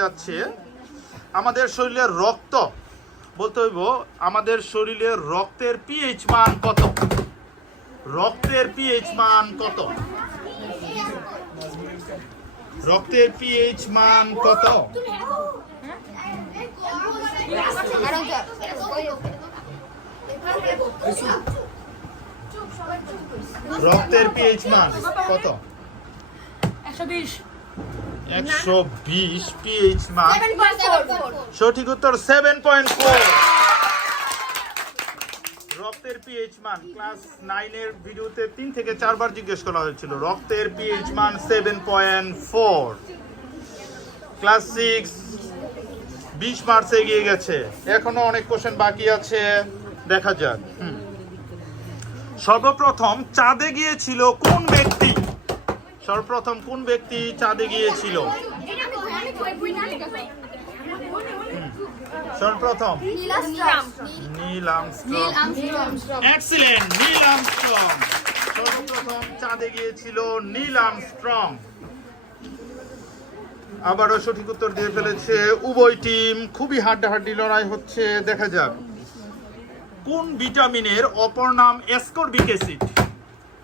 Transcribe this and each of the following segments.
যাচ্ছে আমাদের শরীরের রক্ত বলতে হইব আমাদের শরীরের রক্তের পিএইচ মান কত? রক্তের পিএইচ মান কত? রক্তের পিএইচ মান কত? রক্তের পিএইচ মান কত? 120 পিএইচ মান। সঠিক উত্তর 7.4। রক্তের পিএইচ মান ক্লাস 9 এর ভিডিওতে 3 থেকে 4 বার জিজ্ঞেস করা হয়েছিল। রক্তের পিএইচ মান 7.4। ক্লাস 6 20 মার্চ এগিয়ে গেছে, এখনো অনেক কোশ্চেন বাকি আছে, দেখা যাক। সর্বপ্রথম চাঁদে গিয়েছিল কোন ব্যক্তি? সর্বপ্রথম কোন ব্যক্তি চাঁদে গিয়েছিল? সর্বপ্রথম Neil Armstrong. Excellent, Neil Armstrong. সর্বপ্রথম চাঁদে গিয়েছিল নীল আর্মস্ট্রং। আবারও সঠিক উত্তর দিয়ে ফেলেছে উভয় টিম। খুবই হাড্ডাহাড্ডি লড়াই হচ্ছে, দেখা যাক। কোন ভিটামিনের অপর নাম অ্যাসকর্বিক অ্যাসিড?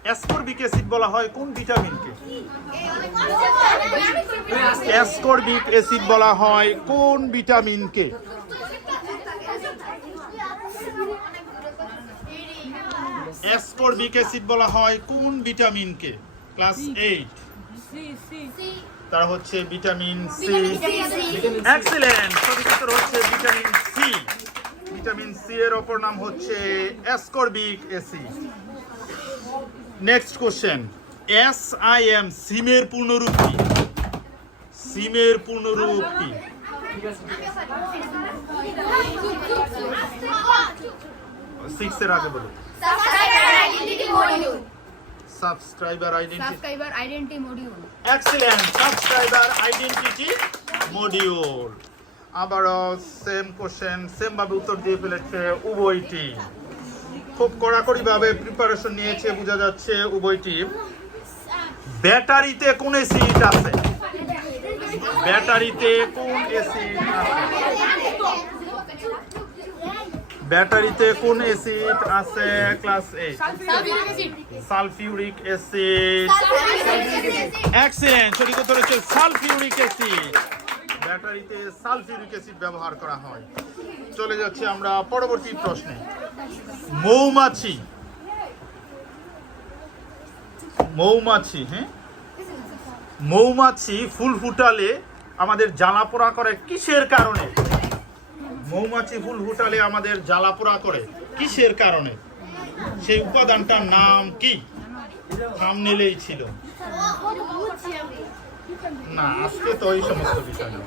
অ্যাসকর্বিক অ্যাসিড বলা হয় কোন ভিটামিনকে? অ্যাসকর্বিক অ্যাসিড বলা হয় কোন ভিটামিনকে? অ্যাসকর্বিক অ্যাসিড বলা হয় কোন ভিটামিনকে? ক্লাস 8 তার হচ্ছে ভিটামিন সি। এক্সিলেন্ট, সঠিক উত্তর হচ্ছে ভিটামিন সি। ভিটামিন সি এর অপর নাম হচ্ছে ascorbic acid. Next question, SIM সিমের পূর্ণরূপ কি? সিমের পূর্ণরূপ কি? সিক্সের আগে বলো। Subscriber identity module. Excellent, subscriber identity module. আবারও সেম কোশ্চেন, সেম ভাবে উত্তর দিয়ে ফেলেছে উভয় টিম। খুব কড়াকড়ি ভাবে প্রিপারেশন নিয়েছে, বোঝা যাচ্ছে উভয় টিম। ব্যাটারিতে কোন অ্যাসিড আছে? ব্যাটারিতে কোন অ্যাসিড আছে? ব্যাটারিতে কোন অ্যাসিড আছে? Class 8 sulphuric acid. এক্সিলেন্ট, সঠিক উত্তর হচ্ছে সালফিউরিক অ্যাসিড। ব্যাটারিতে সালফিউরিক অ্যাসিড ব্যবহার করা হয়। চলে যাচ্ছি আমরা পরবর্তী প্রশ্নে। মৌমাছি মৌমাছি ফুল ফুটালে আমাদের জ্বালাপোড়া করে কিসের কারণে? মৌমাছি ফুল ফুটালে আমাদের জ্বালাপোড়া করে কিসের কারণে? সেই উপাদানটার নাম কি? থাম্বনেইলেই ছিল না, আজকে তো এই সমস্ত বিষয় না।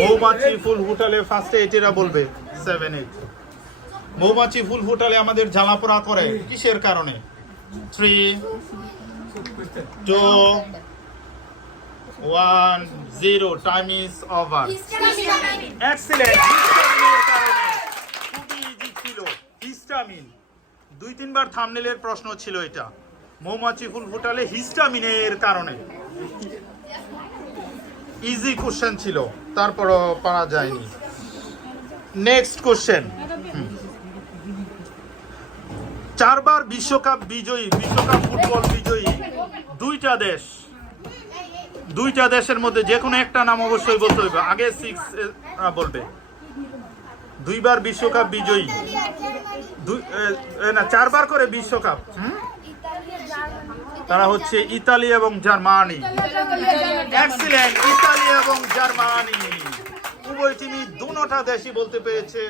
মৌমাছি ফুল ফুটালে ফার্স্টে এটিরা বলবে 7 8। মৌমাছি ফুল ফুটালে আমাদের জ্বালাপোড়া করে কিসের কারণে? 3 2 1 0। Time is over. এক্সিলেন্ট, হিস্টামিনের কারণে। খুবই ইজি ছিল, হিস্টামিন। 2-3 বার থাম্বনেইলের প্রশ্ন ছিল এটা। মৌমাছি ফুল ফুটালে হিস্টামিনের কারণে। ইজি কোশ্চেন ছিল, তারপরও পারা যায়নি। নেক্সট কোশ্চেন, 4 বার বিশ্বকাপ ফুটবল বিজয়ী দুইটা দেশের মধ্যে যে কোনো একটা নাম অবশ্যই বলতে হবে। আগে 6 বলবে। 2 বার বিশ্বকাপ বিজয়ী, 4 বার করে বিশ্বকাপ, তারা হচ্ছে ইতালি এবং জার্মানি। এক্সিলেন্ট, ইতালি এবং জার্মানি। উভয় টিমই দুটা দেশই বলতে পেরেছে।